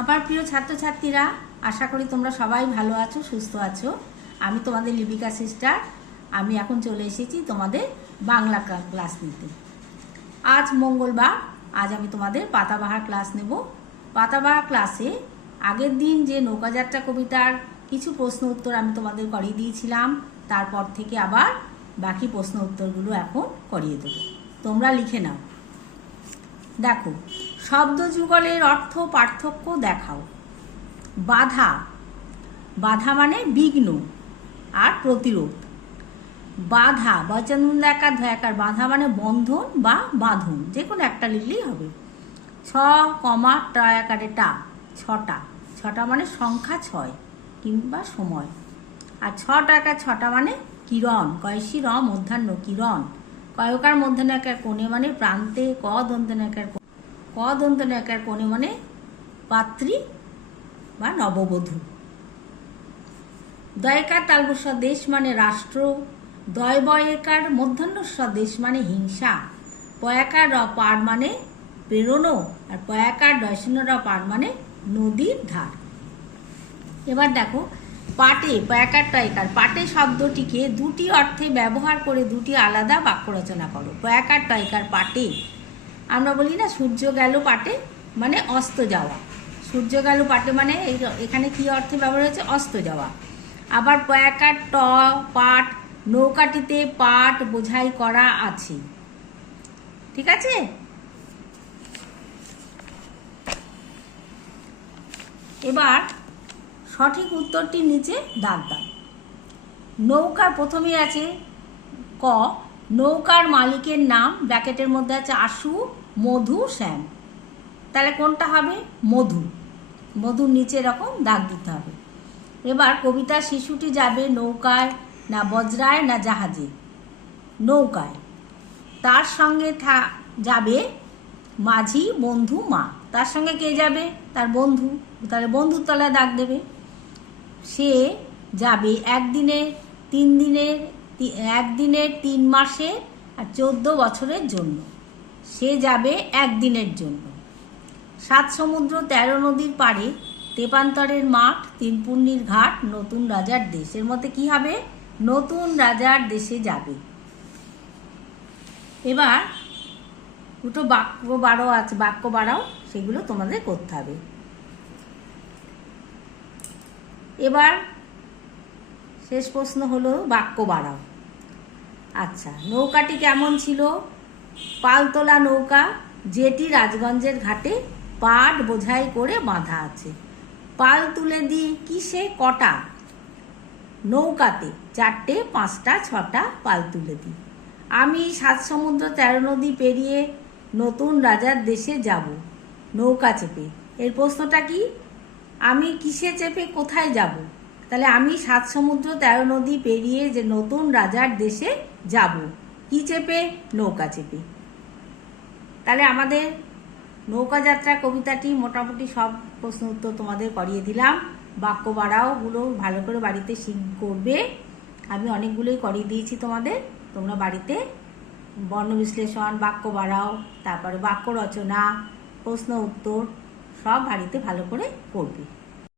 আমার প্রিয় ছাত্রছাত্রীরা, আশা করি তোমরা সবাই ভালো আছো, সুস্থ আছো। আমি তোমাদের লিপিকা সিস্টার। আমি এখন চলে এসেছি তোমাদের বাংলা ক্লাস নিতে। আজ মঙ্গলবার, আজ আমি তোমাদের পাতাবাহার ক্লাস নেব। পাতাবাহার ক্লাসে আগের দিন যে নৌকাযাত্রা কবিতার কিছু প্রশ্ন উত্তর আমি তোমাদের করিয়ে দিয়েছিলাম, তারপর থেকে আবার বাকি প্রশ্ন উত্তরগুলো এখন করিয়ে দেবো। তোমরা লিখে নাও। দেখো, শব্দ যুগলের অর্থ পার্থক্য দেখাও। বাধা, বাধা মানে বিঘ্ন আর প্রতিরোধ। বাধা বচনমূলকার ধয়াকার, বাধা মানে বন্ধন বা বাঁধন, যে কোনো একটা লিখলেই হবে। ছ কমা টয়াকারে টা, ছটা, ছটা মানে সংখ্যা ছয় কিংবা সময়। আর ছ টাকা ছটা মানে কিরণ, কয়সি রম মধ্যাহ্ন কিরণ। কয়কার মধ্যাহ্ন একার কোণে মানে প্রান্তে, ক দন্তন একার কোণে মানে পাত্রী বা নববধূ। দয়কার তালবস্বর দেশ মানে রাষ্ট্র। দয় বয়কার মধ্যাহ্নস্বর দেশ মানে হিংসা। পয়াকার র পার মানে প্রেরণো, আর পয়াকার দয়শূন্য র পার মানে নদীর ধার। এবার দেখো, পাটে, পয়াকার টয়কার, পাটে শব্দটিকে দুটি অর্থে ব্যবহার করে দুটি আলাদা বাক্য রচনা করো। পয়াকার টয়কার, পাটে আমরা বলি না সূর্য গেল পাটে, মানে অস্ত যাওয়া। সূর্য গেল পাটে মানে এখানে কি অর্থে ব্যবহার হয়েছে? অস্ত যাওয়া। আবার পয়াকার ট, পাট, নৌকাটিতে পাট বোঝাই করা আছে। ঠিক আছে? এবার সঠিক উত্তরটির নিচে দাগ দাও। নৌকার প্রথমেই আছে ক, নৌকার মালিকের নাম, ব্র্যাকেটের মধ্যে আছে আশু, মধু, শ্যাম। তাহলে কোনটা হবে? মধু। মধুর নিচে এরকম দাগ দিতে হবে। এবার কবিতার শিশুটি যাবে নৌকায় না বজ্রায় না জাহাজে? নৌকায়। তার সঙ্গে যাবে মাঝি, বন্ধু, মা। তার সঙ্গে কে যাবে? তার বন্ধু। তাহলে বন্ধুর তলায় দাগ দেবে। সে যাবে একদিনের, 3 দিনের, 1 দিনের, 3 মাসের আর 14 বছরের জন্য। সে যাবে 1 দিনের জন্য। 7 সমুদ্র 13 নদীর পাড়ে, তেপান্তরের মাঠ, 3 পুণ্যির ঘাট, নতুন রাজার দেশ। এর মধ্যে কি হবে? নতুন রাজার দেশে যাবে। এবার দুটো বাক্য বাড়াও আছে, বাক্য বাড়াও, সেগুলো তোমাদের করতে হবে। এবার শেষ প্রশ্ন হলো বাক্য বাড়াও। আচ্ছা, নৌকাটি কেমন ছিল? পালতোলা নৌকা, যেটি রাজগঞ্জের ঘাটে পাট বোঝাই করে বাঁধা আছে। পাল তুলে দি কিসে? কটা? নৌকাতে 4টে, 5টা, 6টা পাল তুলে দি। আমি 7 সমুদ্র 13 নদী পেরিয়ে নতুন রাজার দেশে যাব নৌকা চেপে। এর প্রশ্নটা কি? আমি কিসে চেপে কোথায় যাব? তাহলে আমি 7 সমুদ্র 13 নদী পেরিয়ে যে নতুন রাজার দেশে যাব, কি চেপে? নৌকা চেপে। তাহলে আমাদের নৌকাযাত্রা কবিতাটি মোটামুটি সব প্রশ্ন উত্তর তোমাদের করিয়ে দিলাম। বাক্য বাড়াওগুলো ভালো করে বাড়িতে করবে। আমি অনেকগুলোই করিয়ে দিয়েছি তোমাদের। তোমরা বাড়িতে বর্ণ বিশ্লেষণ, বাক্য বাড়াও, তারপরে বাক্য রচনা, প্রশ্ন উত্তর সব বাড়িতে ভালো করে করবে।